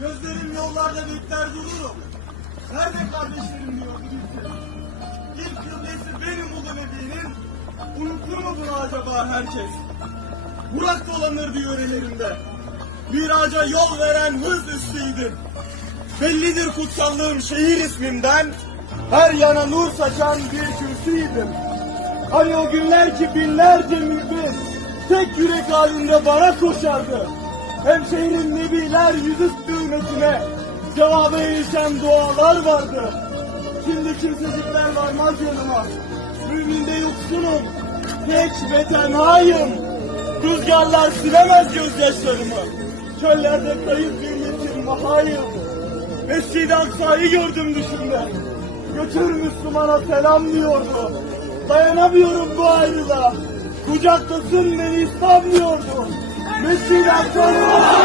Gözlerim yollarda bekler dururum. Nerede kardeşlerim diyor birisi. İlk kıblesi benim ulu nebinin. Unutur mu bunu acaba herkes? Burak dolanırdı yörelerinde. Miraca yol veren hız üstüydüm. Bellidir kutsallığım şehir ismimden. Her yana nur saçan bir kürsüydüm. Hani o günler ki binlerce mümin tek yürek halinde bana koşardı. Hem şehrin nebiler yüzüstü hürmetine cevaba erişen dualar vardı. Şimdi kimsecikler varmaz yanıma. Müminde yoksunum, tek ve tenhayım. Rüzgarlar silemez gözyaşlarımı. Çöllerde kayıp bir yetim mahayım. Mescid-i Aksa'yı gördüm düşümde. Götür Müslümana selam diyordu. Dayanamıyorum bu ayrılığa. Kucaklasın beni İslam diyordu. Mescid-i Aksa'yı